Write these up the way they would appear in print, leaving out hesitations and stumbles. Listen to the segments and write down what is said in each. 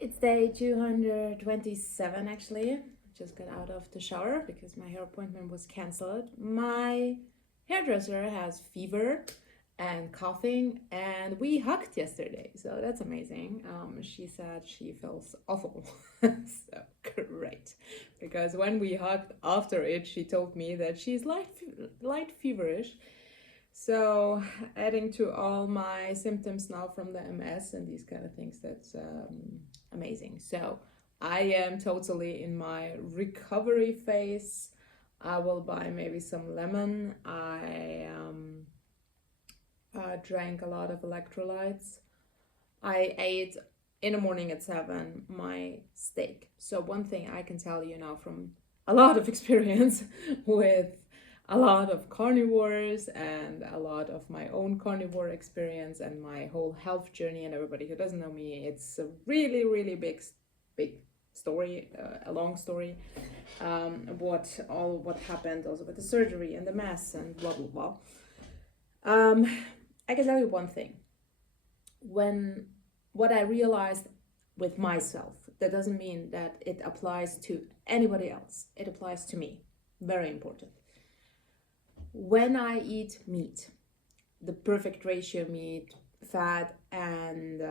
It's day 227 actually. Just got out of the shower because my hair appointment was cancelled. My hairdresser has fever and coughing, and we hugged yesterday, so that's amazing. She said she feels awful, so great. Because when we hugged after it, she told me that she's light feverish, so, adding to all my symptoms now from the MS and these kind of things, that's amazing. So, I am totally in my recovery phase. I will buy maybe some lemon. I drank a lot of electrolytes. I ate in the morning at 7 my steak. So, one thing I can tell you now from a lot of experience with a lot of carnivores and a lot of my own carnivore experience and my whole health journey, and everybody who doesn't know me, it's a really big story, a long story. What happened also with the surgery and the mess and blah blah blah. um, I can tell you one thing. When what I realized with myself, that doesn't mean that it applies to anybody else, it applies to me. Very important. When I eat meat, the perfect ratio meat, fat, and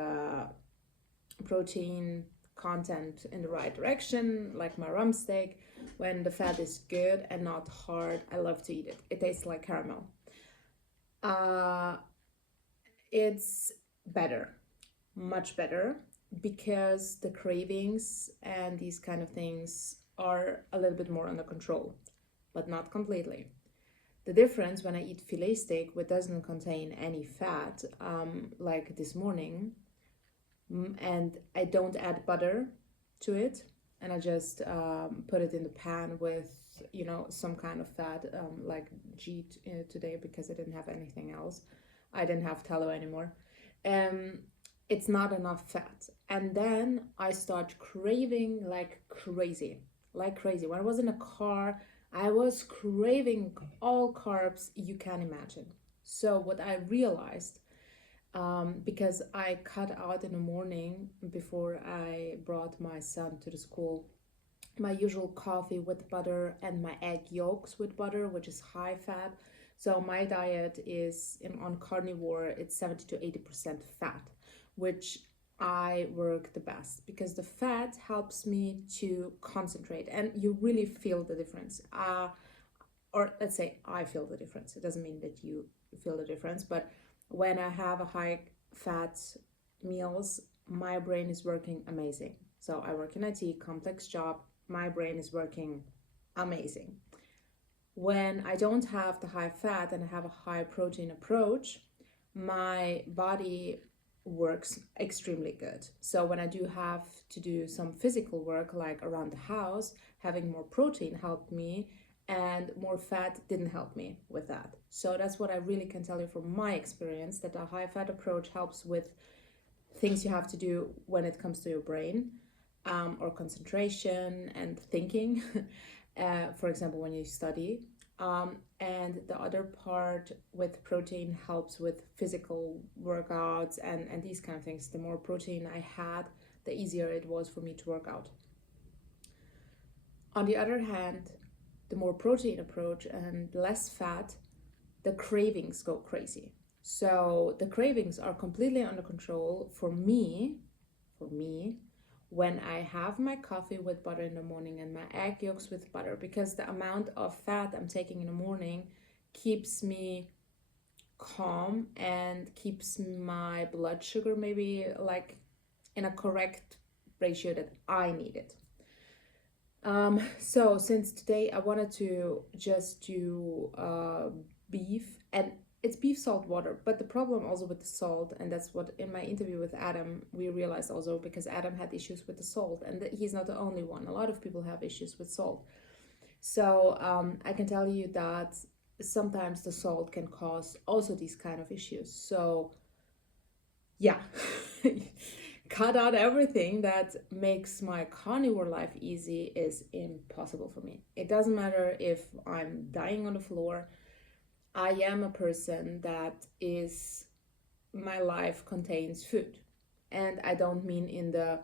protein content in the right direction, like my rump steak, when the fat is good and not hard, I love to eat it. It tastes like caramel. Uh, it's better, much better, because the cravings and these kind of things are a little bit more under control, but not completely. The difference when I eat filet steak, which doesn't contain any fat, like this morning, and I don't add butter to it, and I just put it in the pan with some kind of fat, like ghee today because I didn't have anything else. I didn't have tallow anymore. Um, it's not enough fat, and then I start craving like crazy, like crazy. When I was in a car, I was craving all carbs you can imagine. So what I realized, because I cut out in the morning before I brought my son to the school, my usual coffee with butter and my egg yolks with butter, which is high fat. So my diet is on carnivore, it's 70 to 80% fat, which I work the best because the fat helps me to concentrate and you really feel the difference. Or let's say I feel the difference. It doesn't mean that you feel the difference, but when I have a high fat meals, my brain is working amazing. So I work in IT, complex job, my brain is working amazing. When I don't have the high fat and I have a high protein approach, my body works extremely good. So when I do have to do some physical work like around the house, having more protein helped me and more fat didn't help me with that. So that's what I really can tell you from my experience, that a high fat approach helps with things you have to do when it comes to your brain, or concentration and thinking. For example, when you study. And the other part with protein helps with physical workouts and these kind of things. The more protein I had, the easier it was for me to work out. On the other hand, the more protein approach and less fat, the cravings go crazy. So the cravings are completely under control for me, when I have my coffee with butter in the morning and my egg yolks with butter, because the amount of fat I'm taking in the morning keeps me calm and keeps my blood sugar maybe like in a correct ratio that I need it. So since today I wanted to just do beef, and it's beef salt water, but the problem also with the salt, and that's what in my interview with Adam we realized also, because Adam had issues with the salt, and he's not the only one. A lot of people have issues with salt. So I can tell you that sometimes the salt can cause also these kind of issues. So yeah. Cut out everything that makes my carnivore life easy is impossible for me. It doesn't matter if I'm dying on the floor. I am a person that is, my life contains food. And I don't mean in the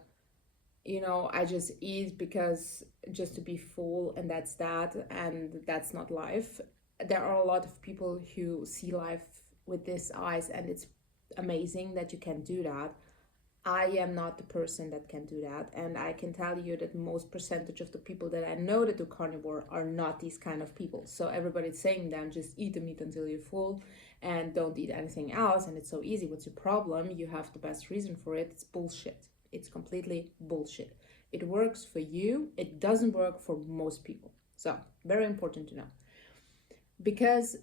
I just eat because just to be full, and that's that, and that's not life. There are a lot of people who see life with these eyes, and it's amazing that you can do that. I am not the person that can do that, and I can tell you that most percentage of the people that I know that do carnivore are not these kind of people. So everybody's saying them just eat the meat until you're full and don't eat anything else, and it's so easy. What's your problem? You have the best reason for it. It's bullshit. It's completely bullshit. It works for you, it doesn't work for most people. So, very important to know. Because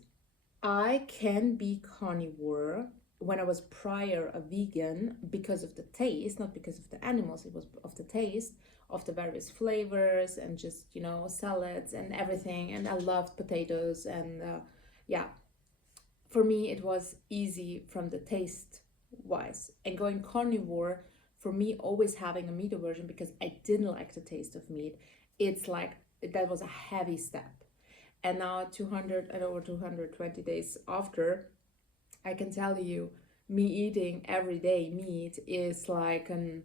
I can be carnivore when I was prior a vegan because of the taste, not because of the animals, it was of the taste of the various flavors and just, salads and everything. And I loved potatoes. And yeah, for me, it was easy from the taste wise. And going carnivore, for me, always having a meat aversion because I didn't like the taste of meat, it's like that was a heavy step. And now 200 and over 220 days after, I can tell you, me eating every day meat is like an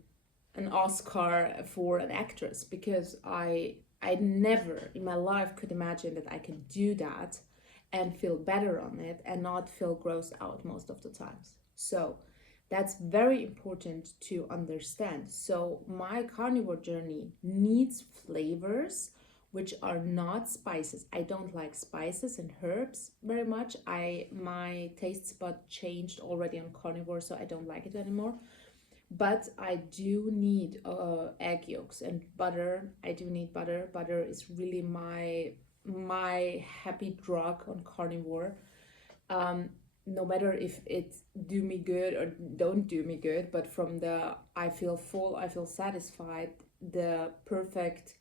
Oscar for an actress, because I never in my life could imagine that I can do that and feel better on it and not feel grossed out most of the times. So that's very important to understand. So my carnivore journey needs flavors which are not spices. I don't like spices and herbs very much. My taste bud changed already on carnivore, so I don't like it anymore. But I do need egg yolks and butter. I do need butter. Butter is really my happy drug on carnivore. Um, no matter if it do me good or don't do me good, but from the I feel full, I feel satisfied, the perfect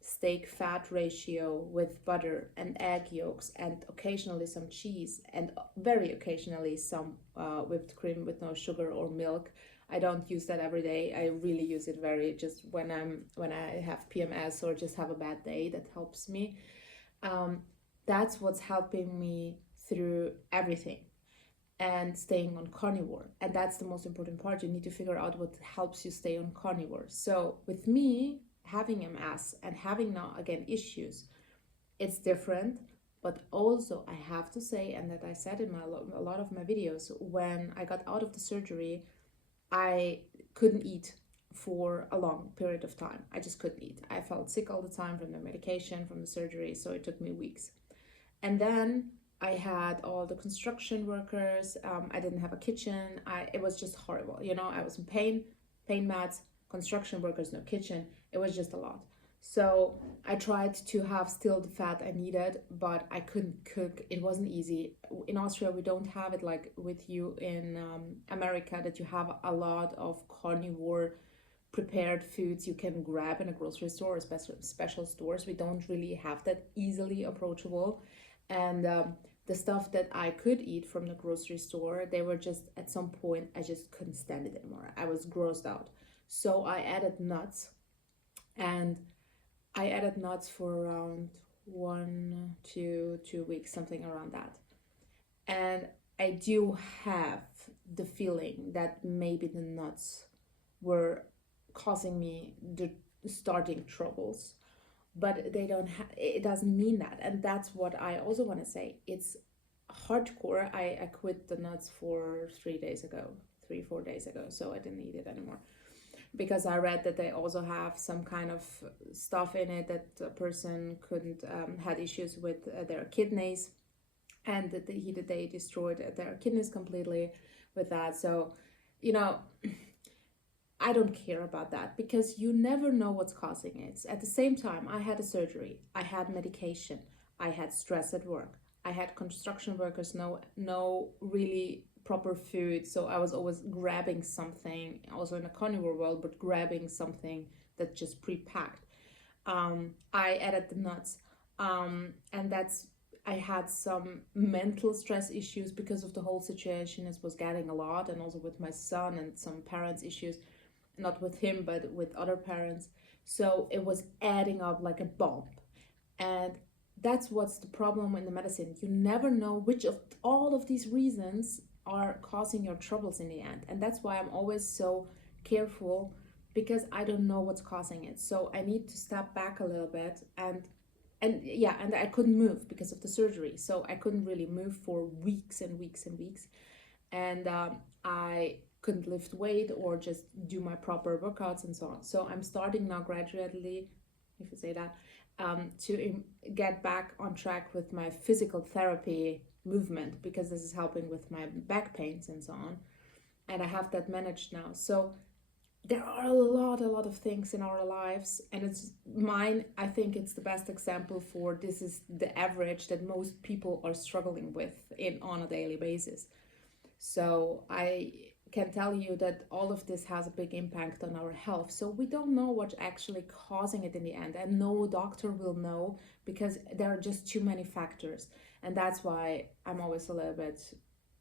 steak fat ratio with butter and egg yolks and occasionally some cheese and very occasionally some whipped cream with no sugar or milk. I don't use that every day. I really use it very just when I have PMS or just have a bad day. That helps me. um, that's what's helping me through everything and staying on carnivore. And that's the most important part. You need to figure out what helps you stay on carnivore. So with me having MS and having now again issues, it's different. But also I have to say, and that I said in a lot of my videos, when I got out of the surgery, I couldn't eat for a long period of time. I just couldn't eat. I felt sick all the time from the medication, from the surgery, so it took me weeks. And then I had all the construction workers. I didn't have a kitchen. It was just horrible. I was in pain mats, construction workers, no kitchen. It was just a lot. So I tried to have still the fat I needed, but I couldn't cook. It wasn't easy. In Austria, we don't have it like with you in America, that you have a lot of carnivore prepared foods you can grab in a grocery store or special stores. We don't really have that easily approachable. And the stuff that I could eat from the grocery store, they were just, at some point, I just couldn't stand it anymore. I was grossed out. So I added nuts, and I added nuts for around 1 to 2 weeks, something around that. And I do have the feeling that maybe the nuts were causing me the starting troubles, but they don't have, it doesn't mean that. And that's what I also want to say. It's hardcore. I quit the nuts for 3 days ago, 3 4 days ago, so I didn't eat it anymore, because I read that they also have some kind of stuff in it that a person couldn't had issues with their kidneys, and that they destroyed their kidneys completely with that. So, you know, I don't care about that, because you never know what's causing it. At the same time, I had a surgery, I had medication, I had stress at work, I had construction workers, no really proper food. So I was always grabbing something, also in a carnivore world, but grabbing something that's just pre-packed. I added the nuts, and that's I had some mental stress issues because of the whole situation. It was getting a lot, and also with my son and some parents issues, not with him but with other parents. So it was adding up like a bomb. And that's what's the problem in the medicine. You never know which of all of these reasons are causing your troubles in the end. And that's why I'm always so careful, because I don't know what's causing it. So I need to step back a little bit, and yeah, and I couldn't move because of the surgery. So I couldn't really move for weeks and weeks and weeks. And I couldn't lift weight or just do my proper workouts and so on. So I'm starting now gradually, if you say that, to get back on track with my physical therapy movement, because this is helping with my back pains and so on. And I have that managed now. So there are a lot of things in our lives, and it's mine. I think it's the best example for this is the average that most people are struggling with in on a daily basis. So I can tell you that all of this has a big impact on our health. So we don't know what's actually causing it in the end, and no doctor will know because there are just too many factors. And that's why I'm always a little bit,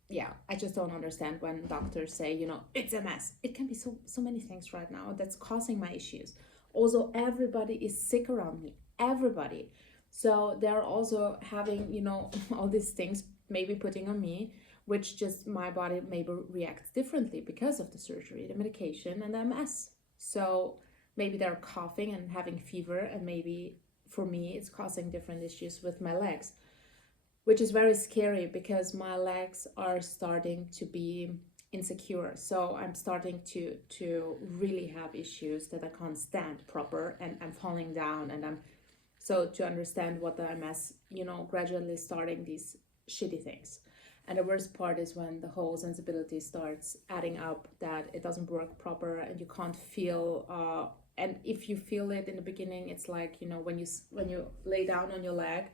yeah, I just don't understand when doctors say, it's a mess. It can be so many things right now that's causing my issues. Also, everybody is sick around me. Everybody. So they're also having, all these things maybe putting on me, which just my body maybe reacts differently because of the surgery, the medication, and the MS. So maybe they're coughing and having fever, and maybe for me it's causing different issues with my legs, which is very scary because my legs are starting to be insecure. So I'm starting to really have issues that I can't stand proper, and I'm falling down, and I'm so to understand what the MS, gradually starting these shitty things. And the worst part is when the whole sensibility starts adding up, that it doesn't work proper and you can't feel. And if you feel it in the beginning, it's like when you lay down on your leg,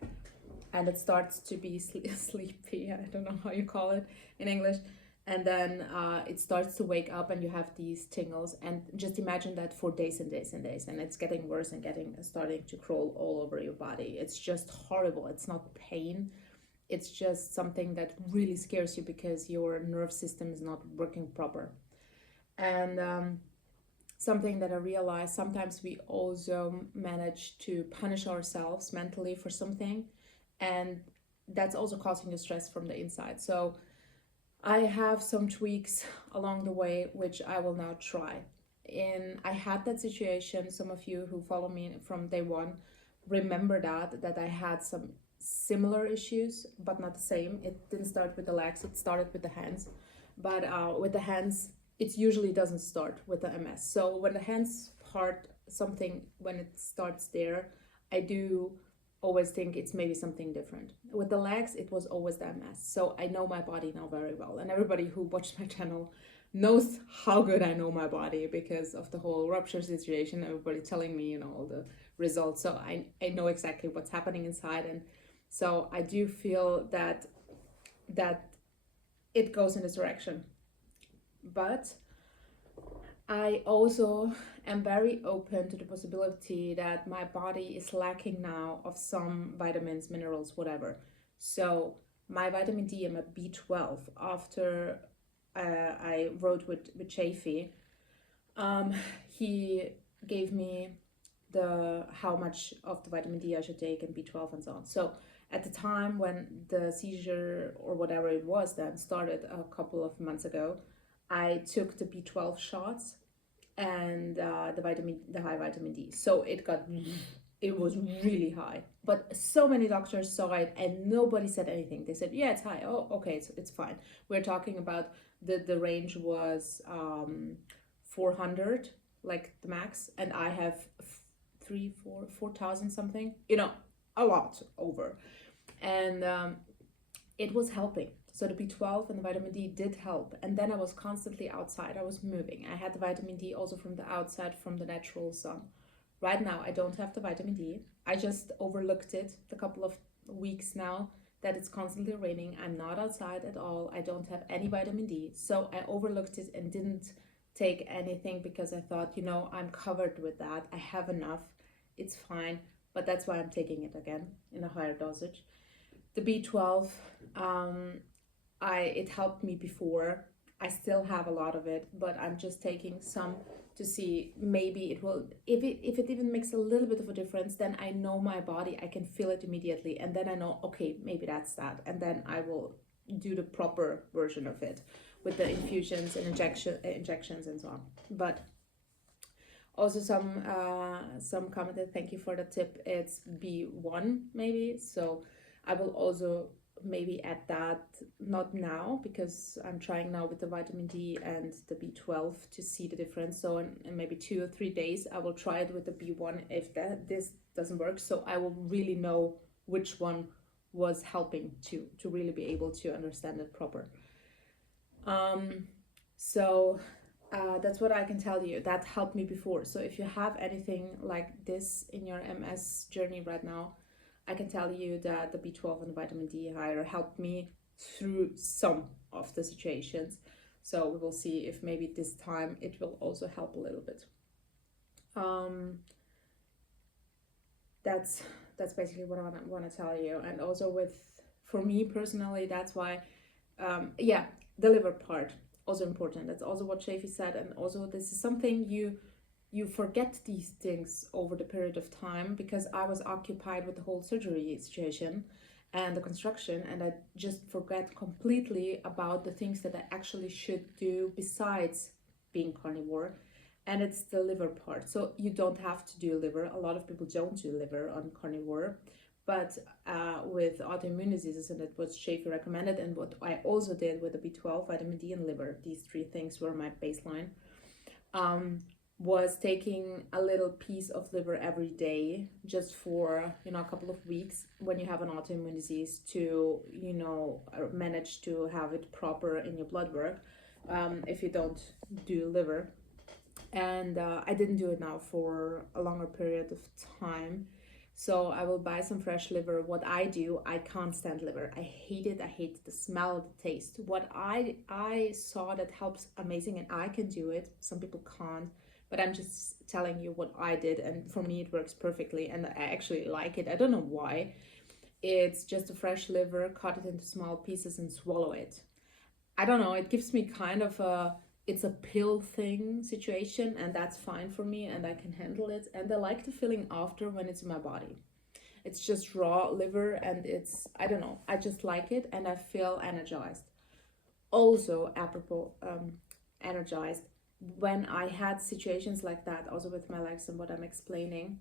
and it starts to be sleepy. I don't know how you call it in English. And then it starts to wake up, and you have these tingles. And just imagine that for days and days and days, and it's getting worse and starting to crawl all over your body. It's just horrible. It's not pain. It's just something that really scares you because your nerve system is not working proper. And something that I realized, sometimes we also manage to punish ourselves mentally for something, and that's also causing the stress from the inside. So I have some tweaks along the way, which I will now try. And I had that situation. Some of you who follow me from day one remember that I had some similar issues, but not the same. It didn't start with the legs, it started with the hands. But with the hands, it usually doesn't start with the MS. So when the hands part, something, when it starts there, I do always think it's maybe something different. With the legs, it was always the MS. So I know my body now very well. And everybody who watched my channel knows how good I know my body because of the whole rupture situation. Everybody telling me, all the results. So I know exactly what's happening inside. And so I do feel that it goes in this direction. But I also am very open to the possibility that my body is lacking now of some vitamins, minerals, whatever. So my vitamin D and my B12, after I wrote with Chafee, he gave me how much of the vitamin D I should take and B12 and so on. So at the time when the seizure or whatever it was then started a couple of months ago, I took the B12 shots and the high vitamin D. So it was really high. But so many doctors saw it and nobody said anything. They said, yeah, it's high. Oh, okay, it's fine. We're talking about the range was 400, like the max, and I have 4,000 something, a lot over. And it was helping. So the B12 and the vitamin D did help. And then I was constantly outside. I was moving. I had the vitamin D also from the outside, from the natural sun. Right now, I don't have the vitamin D. I just overlooked it the couple of weeks now that it's constantly raining. I'm not outside at all. I don't have any vitamin D. So I overlooked it and didn't take anything because I thought, I'm covered with that. I have enough. It's fine. But that's why I'm taking it again in a higher dosage. The B12, it helped me before. I still have a lot of it, but I'm just taking some to see maybe it will, if it even makes a little bit of a difference, then I know my body, I can feel it immediately, and then I know, okay, maybe that's that, and then I will do the proper version of it with the infusions and injections and so on. But Also, some commented, thank you for the tip. It's B1 maybe. So I will also maybe add that, not now because I'm trying now with the vitamin D and the B12 to see the difference. So in maybe 2 or 3 days, I will try it with the B1 if this doesn't work. So I will really know which one was helping to really be able to understand it proper. Um, so that's what I can tell you. That helped me before. So if you have anything like this in your MS journey right now, I can tell you that the B12 and the vitamin D higher helped me through some of the situations. So we will see if maybe this time it will also help a little bit. Um, that's that's basically what I want to tell you. And also with, for me personally, that's why yeah, the liver part also important. That's also what Shafi said. And also this is something you forget these things over the period of time, because I was occupied with the whole surgery situation and the construction, and I just forget completely about the things that I actually should do besides being carnivore. And it's the liver part. So you don't have to do liver. A lot of people don't do liver on carnivore, but with autoimmune diseases, and it was Schaefer recommended, and what I also did with the B12, vitamin D, and liver, these three things were my baseline, was taking a little piece of liver every day, just for, a couple of weeks when you have an autoimmune disease, to, manage to have it proper in your blood work, if you don't do liver. And I didn't do it now for a longer period of time. So I will buy some fresh liver. What I do, I can't stand liver. I hate it. I hate the smell, the taste. What I saw that helps amazing, and I can do it. Some people can't, but I'm just telling you what I did, and for me it works perfectly, and I actually like it. I don't know why. It's just a fresh liver, cut it into small pieces and swallow it. I don't know, it gives me kind of it's a pill thing situation, and that's fine for me, and I can handle it. And I like the feeling after when it's in my body. It's just raw liver, and it's, I don't know, I just like it, and I feel energized. Also, apropos energized, when I had situations like that, also with my legs and what I'm explaining,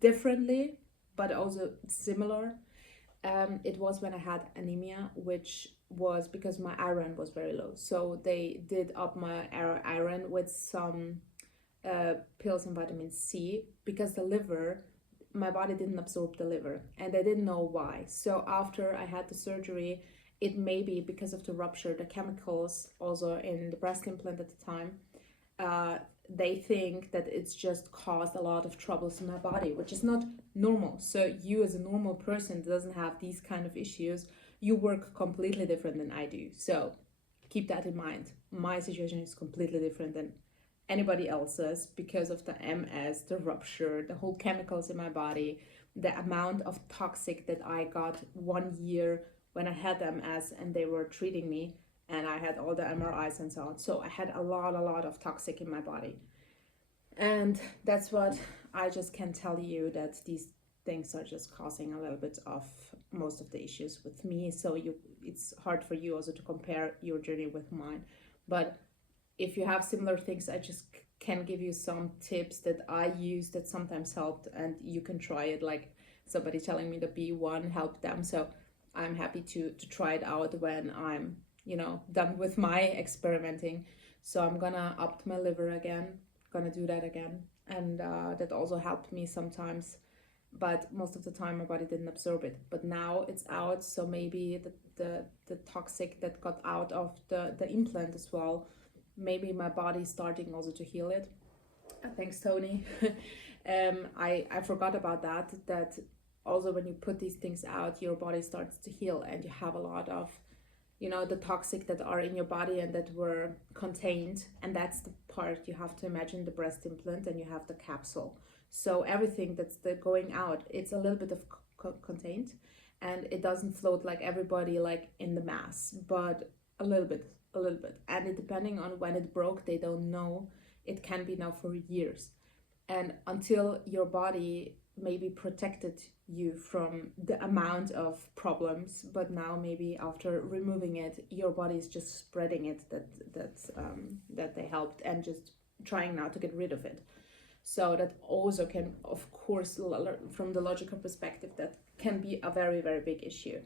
differently, but also similar, it was when I had anemia, which was because my iron was very low. So they did up my iron with some pills and vitamin C, because the liver, my body didn't absorb the liver, and I didn't know why. So after I had the surgery, it may be because of the rupture, the chemicals also in the breast implant at the time, uh, they think that it's just caused a lot of troubles in my body, which is not normal. So you, as a normal person that doesn't have these kind of issues, you work completely different than I do. So keep that in mind. My situation is completely different than anybody else's, because of the MS, the rupture, the whole chemicals in my body, the amount of toxic that I got 1 year when I had MS and they were treating me, and I had all the MRIs and so on. So I had a lot of toxic in my body. And that's what I just can tell you, that these things are just causing a little bit of most of the issues with me. So it's hard for you also to compare your journey with mine. But if you have similar things, I just can give you some tips that I use that sometimes helped, and you can try it. Like somebody telling me the B1 helped them. So I'm happy to try it out when I'm done with my experimenting. So I'm gonna up my liver again, gonna do that again. And that also helped me sometimes, but most of the time my body didn't absorb it. But now it's out, so maybe the toxic that got out of the implant as well, maybe my body's starting also to heal it. Thanks, Tony. I forgot about that also when you put these things out, your body starts to heal, and you have a lot of the toxic that are in your body and that were contained. And that's the part you have to imagine, the breast implant, and you have the capsule. So everything that's going out, it's a little bit of contained, and it doesn't float like everybody, like in the mass, but a little bit. And it, depending on when it broke, they don't know. It can be now for years. And until your body maybe protected you from the amount of problems, but now maybe after removing it, your body is just spreading it, that they helped, and just trying now to get rid of it. So that also can, of course, from the logical perspective, that can be a very, very big issue.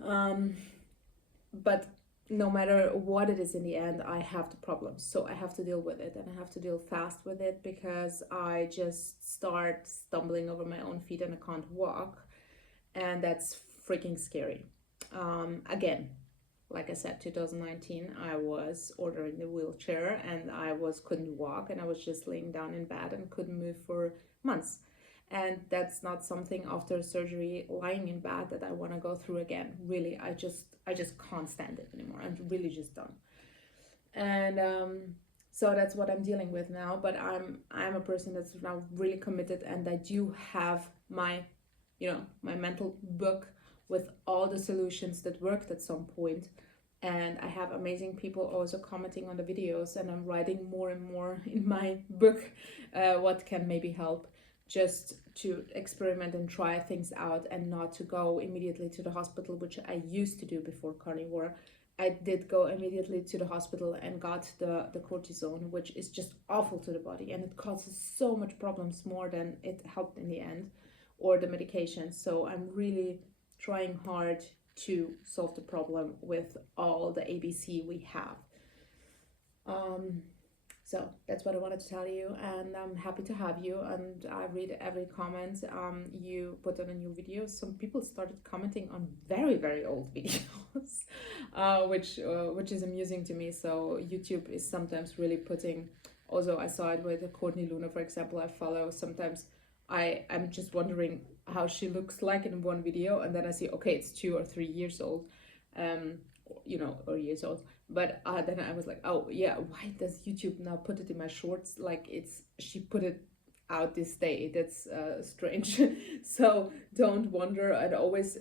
But no matter what it is, in the end, I have the problem. So I have to deal with it, and I have to deal fast with it, because I just start stumbling over my own feet and I can't walk. And that's freaking scary. Again, like I said, 2019, I was ordering the wheelchair and couldn't walk, and I was just laying down in bed and couldn't move for months. And that's not something after surgery, lying in bed, that I want to go through again. Really, I just can't stand it anymore. I'm really just done. And so that's what I'm dealing with now. But I'm a person that's now really committed, and I do have my, my mental book with all the solutions that worked at some point. And I have amazing people also commenting on the videos, and I'm writing more and more in my book what can maybe help, just to experiment and try things out, and not to go immediately to the hospital, which I used to do before Carnivore. I did go immediately to the hospital and got the cortisone, which is just awful to the body, and it causes so much problems more than it helped in the end, or the medication. So I'm really trying hard to solve the problem with all the ABC we have. So that's what I wanted to tell you, and I'm happy to have you. And I read every comment you put on a new video. Some people started commenting on very, very old videos, which is amusing to me. So YouTube is sometimes really putting. Also, I saw it with Courtney Luna, for example. I follow sometimes. I'm just wondering how she looks like in one video, and then I see, okay, it's 2 or 3 years old, or years old. But then I was like, oh yeah, why does YouTube now put it in my shorts? Like she put it out this day. That's strange. So don't wonder. And always,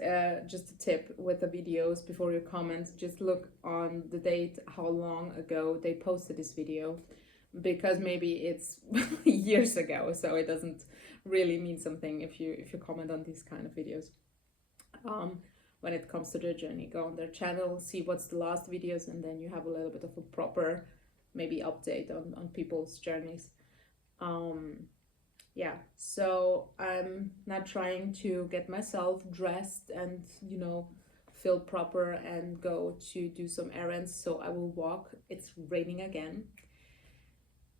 just a tip with the videos, before you comment, just look on the date, how long ago they posted this video, because maybe it's years ago, so it doesn't really mean something if you comment on these kind of videos. When it comes to their journey, go on their channel, see what's the last videos, and then you have a little bit of a proper maybe update on people's journeys. Yeah, so I'm not trying to get myself dressed and feel proper and go to do some errands, so I will walk. It's raining again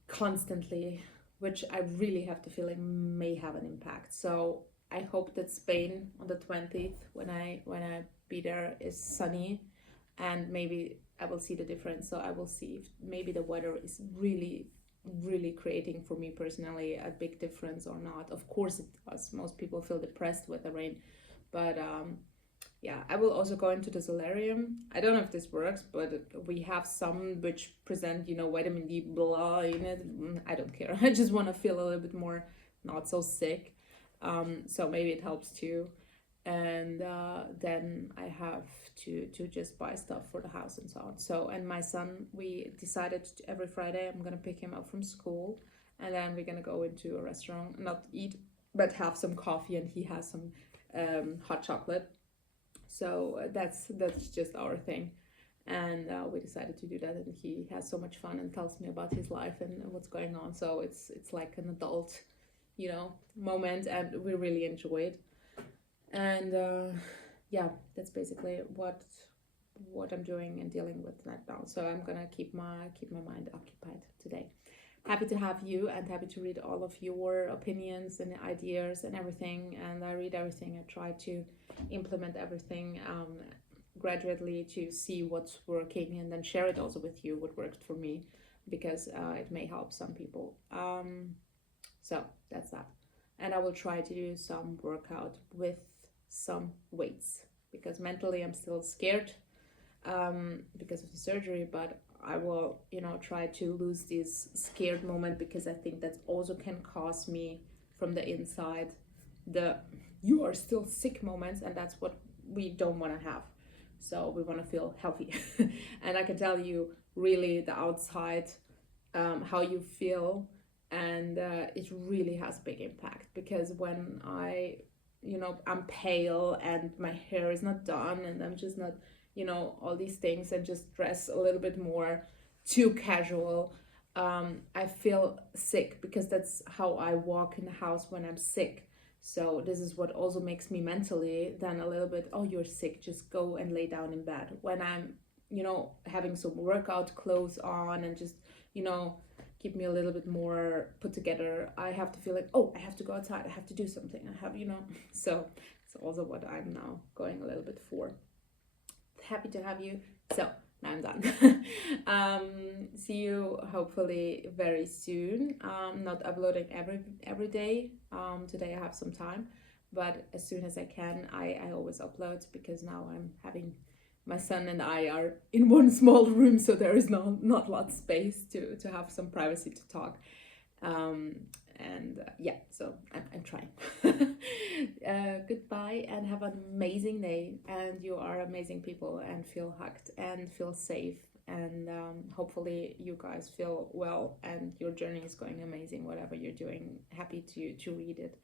constantly, which I really have the feeling may have an impact. So I hope that Spain on the 20th, when I be there, is sunny, and maybe I will see the difference. So I will see if maybe the weather is really, really creating for me personally a big difference or not. Of course it does. Most people feel depressed with the rain, but yeah, I will also go into the solarium. I don't know if this works, but we have some which present, vitamin D blah in it. I don't care. I just want to feel a little bit more not so sick. So maybe it helps too. And then I have to just buy stuff for the house and so on. So, and my son, we decided every Friday I'm gonna pick him up from school, and then we're gonna go into a restaurant, not eat, but have some coffee, and he has some hot chocolate. So that's just our thing. And we decided to do that, and he has so much fun and tells me about his life and what's going on. So it's like an adult moment, and we really enjoy it. And yeah, that's basically what I'm doing and dealing with right now. So I'm gonna keep my mind occupied today. Happy to have you, and happy to read all of your opinions and ideas and everything. And I read everything. I try to implement everything gradually to see what's working, and then share it also with you what worked for me, because it may help some people. So that's that. And I will try to do some workout with some weights, because mentally I'm still scared because of the surgery, but I will, try to lose this scared moment, because I think that also can cause me from the inside the you are still sick moments, and that's what we don't want to have. So we want to feel healthy. And I can tell you really the outside, how you feel, and it really has big impact, because when I'm pale and my hair is not done, and I'm just not, all these things, and just dress a little bit more too casual, I feel sick because that's how I walk in the house when I'm sick. So this is what also makes me mentally then a little bit, oh, you're sick, just go and lay down in bed. When I'm, having some workout clothes on and just, keep me a little bit more put together, I have to feel like, oh, I have to go outside, I have to do something. I have, so it's also what I'm now going a little bit for. Happy to have you. So now I'm done. See you hopefully very soon. Not uploading every day. Today I have some time, but as soon as I can, I always upload because now I'm having my son and I are in one small room, so there is not lot of space to have some privacy to talk. Um, and yeah, so I'm trying. Goodbye and have an amazing day. And you are amazing people and feel hugged and feel safe. And hopefully you guys feel well and your journey is going amazing, whatever you're doing. Happy to read it.